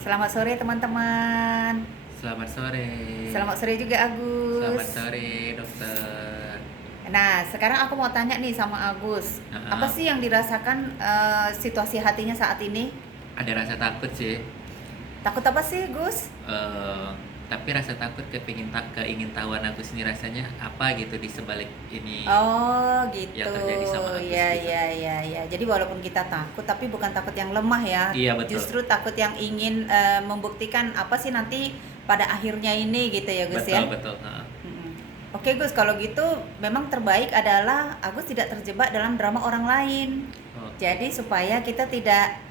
Selamat sore teman-teman. Selamat sore. Selamat sore juga Selamat Agus. sore, dokter. Nah, sekarang aku mau tanya nih sama Agus. Apa Heeh. sih yang dirasakan situasi hatinya saat ini? Ada rasa takut sih. Takut apa sih, Gus? Eh, tapi rasa takut keingin tahuan aku sini rasanya apa gitu di sebalik ini Oh, yang gitu. terjadi sama Agus Ya, gitu. ya, ya, ya. Jadi walaupun kita takut, tapi bukan takut yang lemah ya. Iya betul. Justru takut yang ingin membuktikan apa sih nanti pada akhirnya ini gitu ya, Gus ya. Betul betul. Heeh. Mm-mm. Oke Gus, kalau gitu memang terbaik adalah Agus tidak terjebak dalam drama orang lain. Oke. Jadi supaya kita tidak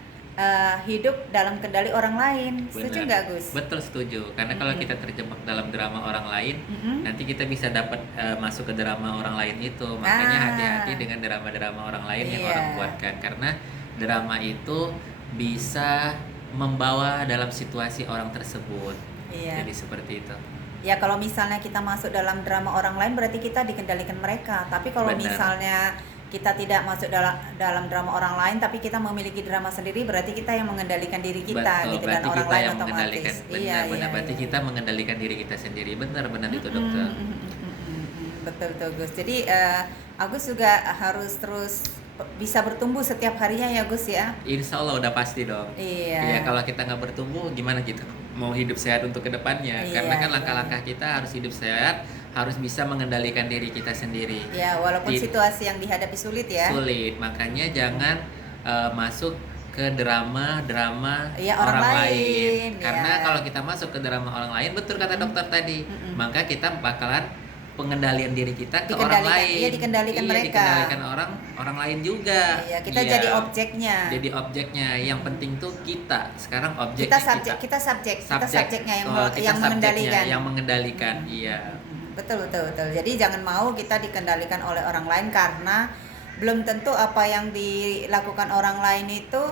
hidup dalam kendali orang lain. Setuju Benar. nggak Gus? Betul setuju. Karena kalau Mm-mm. kita terjebak dalam drama orang lain, Mm-mm. nanti kita bisa dapat masuk ke drama orang lain itu. Makanya Ah, hati-hati dengan drama-drama orang lain yang iya, orang buatkan. Karena drama itu bisa membawa dalam situasi orang tersebut. iya. Jadi seperti itu. Ya kalau misalnya kita masuk dalam drama orang lain berarti kita dikendalikan mereka. Tapi kalau Benar. misalnya kita tidak masuk dalam drama orang lain tapi kita memiliki drama sendiri berarti kita yang mengendalikan diri kita Betul, gitu dan berarti orang kita lain yang mengendalikan. otomatis. Benar, Iya, benar. iya, Berarti iya. kita mengendalikan diri kita sendiri. Benar-benar itu, Mm-mm, dokter. mm-mm, mm-mm, mm. Betul tuh Gus. Jadi Agus juga harus terus bisa bertumbuh setiap harinya ya Gus ya. Insya Allah udah pasti dong. Iya, Iya, kalau kita nggak bertumbuh gimana kita mau hidup sehat untuk kedepannya? Karena iya, kan iya. langkah-langkah kita harus hidup sehat, harus bisa mengendalikan diri kita sendiri. Ya walaupun Ti- situasi yang dihadapi sulit ya. Sulit, makanya jangan masuk ke drama-drama Iya orang orang lain. lain. Karena Ya. kalau kita masuk ke drama orang lain, betul kata dokter tadi, Mm-mm. maka kita bakalan pengendalian diri kita ke orang Dikendalikan, lain. iya dikendalikan Iya, mereka. dikendalikan orang lain juga. Iya, kita Iya. jadi objeknya. Jadi objeknya. Yang penting tuh kita. Sekarang objeknya Kita subjek, kita subjeknya yang Oh, kita yang subjeknya, mengendalikan. yang mengendalikan. Iya. Betul, betul, betul. Jadi jangan mau kita dikendalikan oleh orang lain karena belum tentu apa yang dilakukan orang lain itu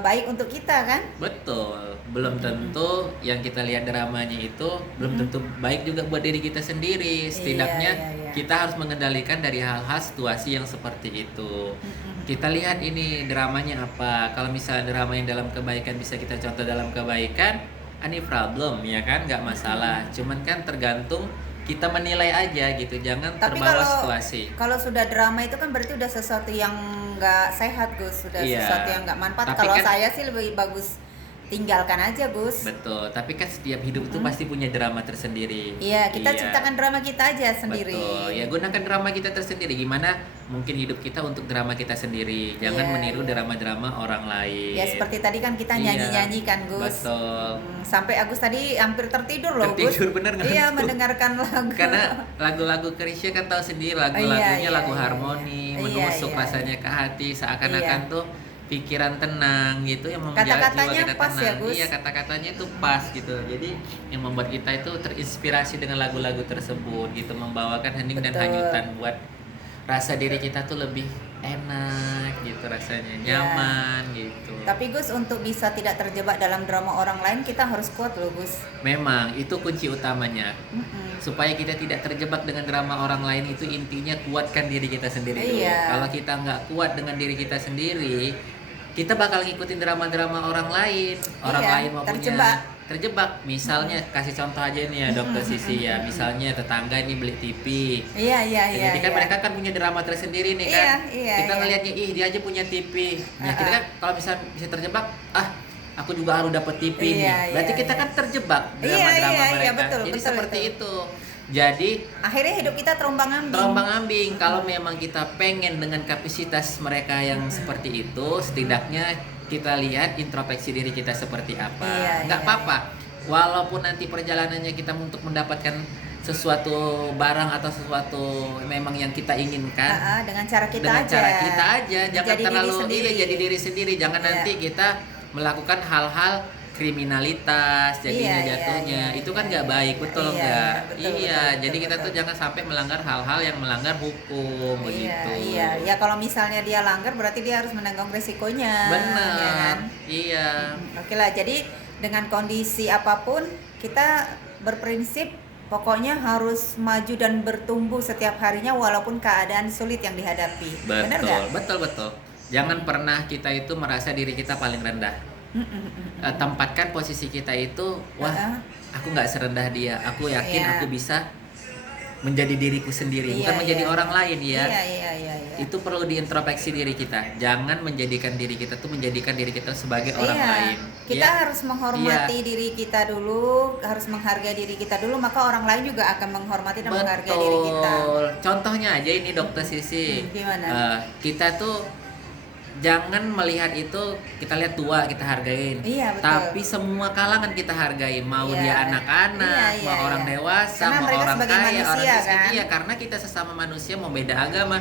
baik untuk kita kan? Betul. Belum tentu yang kita lihat dramanya itu belum tentu baik juga buat diri kita sendiri. Setidaknya Iya, iya. kita harus mengendalikan dari hal-hal situasi yang seperti itu. Kita lihat ini dramanya apa. Kalau misalnya drama yang dalam kebaikan bisa kita contoh dalam kebaikan, any problem ya kan, nggak masalah. Cuman kan tergantung kita menilai aja gitu. Jangan Tapi terbawa kalau situasi. kalau sudah drama itu kan berarti udah sesuatu yang nggak sehat Gus, sudah Iya. sesuatu yang nggak manfaat. Tapi Kalau kan- saya sih lebih bagus tinggalkan aja Gus. Betul, tapi kan setiap hidup itu pasti punya drama tersendiri. Iya, kita Iya. ciptakan drama kita aja sendiri. Betul, ya gunakan drama kita tersendiri. Gimana mungkin hidup kita untuk drama kita sendiri. Jangan Iya, meniru iya. drama-drama orang lain. Ya seperti tadi kan kita Iya, nyanyi-nyanyi kan Gus. Betul. Sampai Agus tadi hampir tertidur loh Gus. Tertidur, bener ngantuk. Iya, mendengarkan lagu. Karena lagu-lagu Krisya kan tahu sendiri, Iya, lagu-lagunya iya, lagu iya, harmoni, iya. menusuk Iya, rasanya ke hati, seakan-akan Iya. tuh pikiran tenang gitu, yang membuat jiwa Kata-katanya kita pas ya, tenang. Gus? Iya, kata-katanya itu pas gitu. Jadi yang membuat kita itu terinspirasi dengan lagu-lagu tersebut gitu, membawakan hening dan Betul. hanyutan buat rasa diri kita tuh lebih enak gitu rasanya, Iya. nyaman gitu. Tapi Gus untuk bisa tidak terjebak dalam drama orang lain kita harus kuat loh Gus. Memang itu kunci utamanya. Mm-mm. Supaya kita tidak terjebak dengan drama orang lain, itu intinya kuatkan diri kita sendiri dulu. Iya. Kalau kita nggak kuat dengan diri kita sendiri, kita bakal ngikutin drama-drama orang lain. Orang Iya, lain mau terjebak. Misalnya kasih contoh aja nih ya dokter Sisi ya. Misalnya tetangga ini beli TV. Iya, iya, iya. Jadi kan iya. mereka kan punya drama tersendiri nih Iya, kan. iya, Kita iya. ngelihatnya ih dia aja punya TV. Nah, kita kan kalau bisa terjebak, aku juga harus dapet TV Iya, nih. Berarti iya, kita iya. kan terjebak Iya, drama-drama iya, iya, mereka. betul, Jadi betul, seperti betul. itu. Jadi Akhirnya hidup kita terombang-ambing. terombang-ambing. Kalau memang kita pengen dengan kapasitas mereka yang seperti itu, setidaknya kita lihat introspeksi diri kita seperti apa. Iya, Nggak iya, apa-apa. Walaupun nanti perjalanannya kita untuk mendapatkan sesuatu barang atau sesuatu memang yang kita inginkan, Dengan cara kita dengan aja. cara kita aja, jangan Jadi diri terlalu sendiri. jadi diri sendiri, jangan Iya. nanti kita melakukan hal-hal kriminalitas jadinya Iya, iya, jatuhnya iya, itu kan iya, nggak iya. baik, betul Iya, nggak? betul, Iya, betul, jadi betul, kita tuh betul. jangan sampai melanggar hal-hal yang melanggar hukum Iya, begitu. iya. Ya kalau misalnya dia langgar berarti dia harus menanggung resikonya. Benar, Ya kan? iya. Oke lah, jadi dengan kondisi apapun kita berprinsip pokoknya harus maju dan bertumbuh setiap harinya walaupun keadaan sulit yang dihadapi. Benar nggak? Betul. Jangan pernah kita itu merasa diri kita paling rendah. Tempatkan posisi kita itu, wah, Heeh. aku nggak serendah dia, aku yakin Iya. aku bisa menjadi diriku sendiri, Iya, bukan menjadi iya, orang iya. lain ya. Iya, iya, iya, iya. Itu perlu diintrospeksi diri kita. Jangan menjadikan diri kita tuh menjadikan diri kita sebagai orang Iya, lain. kita Ya. harus menghormati Iya. diri kita dulu, harus menghargai diri kita dulu, maka orang lain juga akan menghormati dan menghargai diri kita. Betul. Contohnya aja ini Dokter Sisi. Gimana? Kita tuh jangan melihat itu kita lihat tua kita hargain. Iya, betul. Tapi semua kalangan kita hargain. Mau Iya. dia anak-anak, Iya, mau iya, orang iya. dewasa, Karena mau mereka orang sebagai kaya, orang manusia, miskin. kan? Iya, karena kita sesama manusia mau beda agama.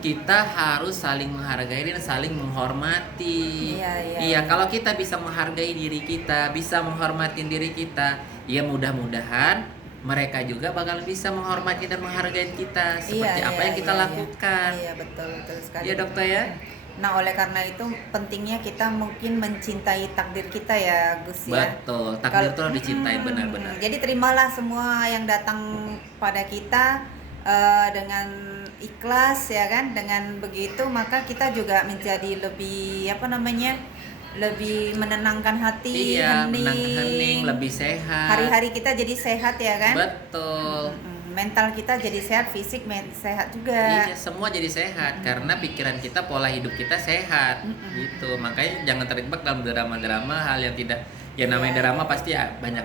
Kita harus saling menghargai dan saling menghormati. Iya, iya, Iya, iya. kalau kita bisa menghargai diri kita, bisa menghormati diri kita, ya mudah-mudahan mereka juga bakal bisa menghormati dan menghargai kita seperti Iya, apa iya, yang kita iya, iya. lakukan. Iya, betul, betul sekali. Iya, Dokter ya. Nah, oleh karena itu pentingnya kita mungkin mencintai takdir kita ya, Gus ya. Betul, takdir itu harus dicintai Mm, benar-benar. Jadi terimalah semua yang datang pada kita dengan ikhlas ya kan. Dengan begitu maka kita juga menjadi lebih lebih menenangkan hati, Iya, hening. menang hening, lebih sehat. Hari-hari kita jadi sehat ya kan. Betul. Mental kita jadi sehat, fisik sehat juga. Iya, semua jadi sehat karena pikiran kita, pola hidup kita sehat. Gitu. Makanya jangan terjebak dalam drama-drama hal yang tidak. Ya namanya Iya, drama iya. pasti ya banyak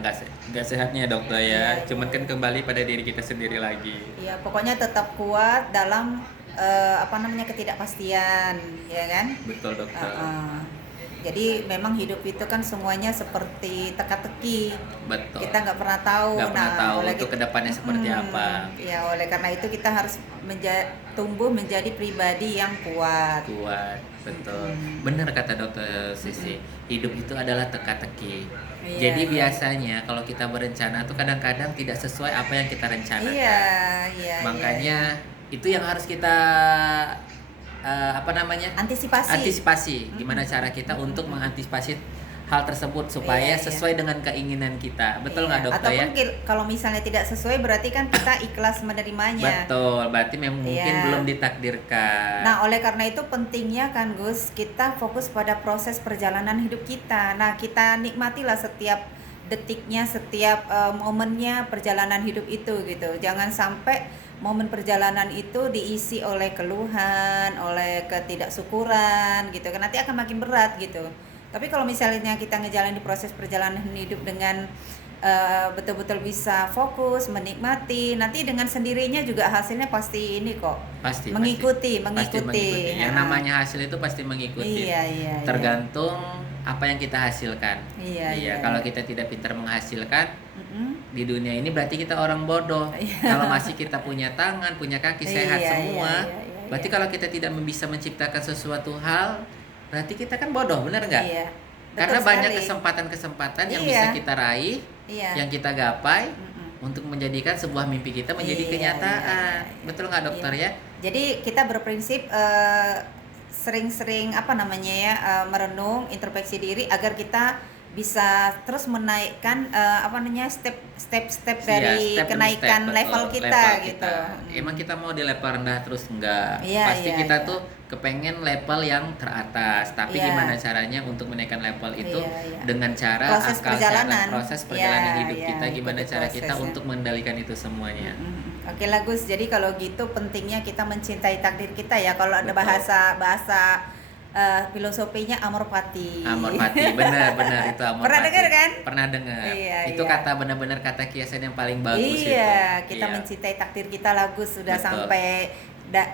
gak sehatnya, Dokter ya. Iya, iya. Cuman kan kembali pada diri kita sendiri lagi. Ya, pokoknya tetap kuat dalam ketidakpastian, ya kan? Betul, Dokter. Jadi memang hidup itu kan semuanya seperti teka-teki. Betul. Kita nggak pernah tahu. Nggak pernah tahu oleh untuk kedepannya seperti apa. Ya, oleh karena itu kita harus tumbuh menjadi pribadi yang kuat. Kuat, betul. Benar kata Dokter Sisi. Hidup itu adalah teka-teki. Iya, Jadi iya. biasanya kalau kita berencana tuh kadang-kadang tidak sesuai apa yang kita rencanakan. Iya, iya. Makanya itu yang harus kita antisipasi. Gimana cara kita untuk mengantisipasi hal tersebut supaya Iya, iya. sesuai dengan keinginan kita. Betul nggak, Iya. Dokter ya? Ataupun kalau misalnya tidak sesuai berarti kan kita ikhlas menerimanya. Betul, berarti memang mungkin Iya. belum ditakdirkan. Nah, oleh karena itu pentingnya kan Gus, kita fokus pada proses perjalanan hidup kita. Nah, kita nikmatilah setiap detiknya, setiap momennya perjalanan hidup itu gitu. Jangan sampai momen perjalanan itu diisi oleh keluhan, oleh ketidaksyukuran gitu kan, nanti akan makin berat gitu. Tapi kalau misalnya kita ngejalanin di proses perjalanan hidup dengan betul-betul bisa fokus, menikmati, nanti dengan sendirinya juga hasilnya pasti ini kok. Pasti mengikuti. Yang namanya hasil itu pasti mengikuti. Iya, iya. Tergantung apa yang kita hasilkan. Iya. Kalau kita tidak pintar menghasilkan Mm-mm. di dunia ini berarti kita orang bodoh. Iya. Kalau masih kita punya tangan, punya kaki, sehat Iya, semua, iya. berarti kalau kita tidak bisa menciptakan sesuatu hal, berarti kita kan bodoh, benar nggak? Iya. Karena Betul banyak sekali. kesempatan-kesempatan yang Iya. bisa kita raih, Iya. yang kita gapai Mm-mm. untuk menjadikan sebuah mimpi kita menjadi Iya, kenyataan. iya. Betul nggak, Dokter Iya. ya? Jadi kita berprinsip sering-sering merenung, introspeksi diri agar kita bisa terus menaikkan step-step dari Iya, step demi kenaikan step, level betul. kita Level gitu. Emang kita mau di level rendah terus enggak? Iya, Pasti iya, kita iya. tuh kepengen level yang teratas. Tapi Iya. gimana caranya untuk menaikkan level itu Iya, iya. dengan cara Proses perjalanan. proses perjalanan Iya, hidup iya, kita, gimana ikuti cara kita prosesnya. untuk mengendalikan itu semuanya. Oke lah Gus, jadi kalau gitu pentingnya kita mencintai takdir kita ya. Kalau ada Betul. bahasa filosofinya amor fati. Amor fati, benar itu amor Pernah fati. dengar kan? Pernah dengar. Iya, Itu iya. kata benar-benar kata kiasan yang paling bagus itu. Iya, kita Iya. mencintai takdir kita lah Gus. Sudah Betul. sampai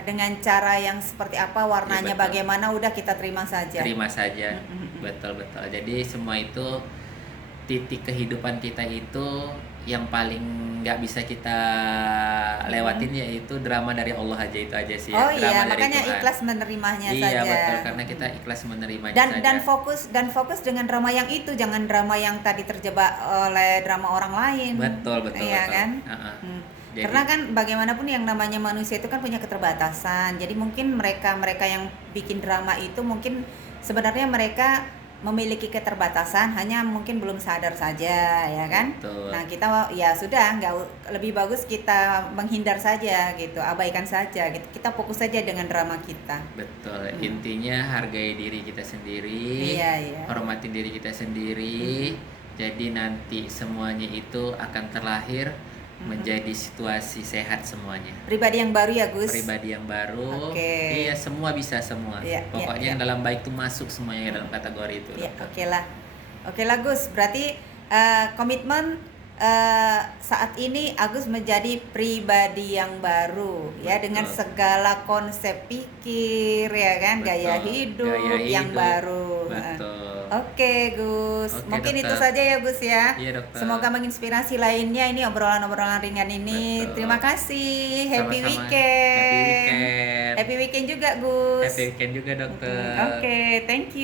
dengan cara yang seperti apa, warnanya Iya, betul. bagaimana, udah kita terima saja. Terima saja. Betul. Jadi semua itu titik kehidupan kita itu yang paling nggak bisa kita lewatin yaitu drama dari Allah aja, itu aja sih. Oh drama iya, dari makanya Tuhan. ikhlas menerimanya Iya, saja. betul, karena kita ikhlas menerimanya dan saja. dan fokus dengan drama yang itu, jangan drama yang tadi terjebak oleh drama orang lain. Betul. Iya kan? Uh-uh. Jadi- Karena kan bagaimanapun yang namanya manusia itu kan punya keterbatasan. Jadi mungkin mereka yang bikin drama itu mungkin sebenarnya mereka memiliki keterbatasan, hanya mungkin belum sadar saja, ya kan? Betul. Nah, kita ya sudah, lebih bagus kita menghindar saja gitu, abaikan saja gitu. Kita fokus saja dengan drama kita. Betul. Intinya hargai diri kita sendiri, Iya, iya. hormati diri kita sendiri. Jadi nanti semuanya itu akan terlahir menjadi situasi sehat semuanya. Pribadi yang baru ya, Gus. Pribadi yang baru. Oke. Iya, semua bisa semua. Iya, Pokoknya iya, yang dalam baik itu masuk semuanya dalam kategori itu. Ya, Dokter. oke lah. Oke lah, Gus. Berarti komitmen saat ini Agus menjadi pribadi yang baru, ya, dengan Betul. segala konsep pikir, ya kan, gaya Betul. hidup Gaya yang hidup. baru. Betul. Oke, Gus. Oke, Mungkin itu dokter. saja ya, Gus ya. Iya, dokter. Semoga menginspirasi lainnya ini obrolan-obrolan ringan ini. Betul. Terima kasih. Happy Sama-sama. weekend. Happy weekend. Happy weekend juga, Gus. Happy weekend juga, dokter. Oke, thank you.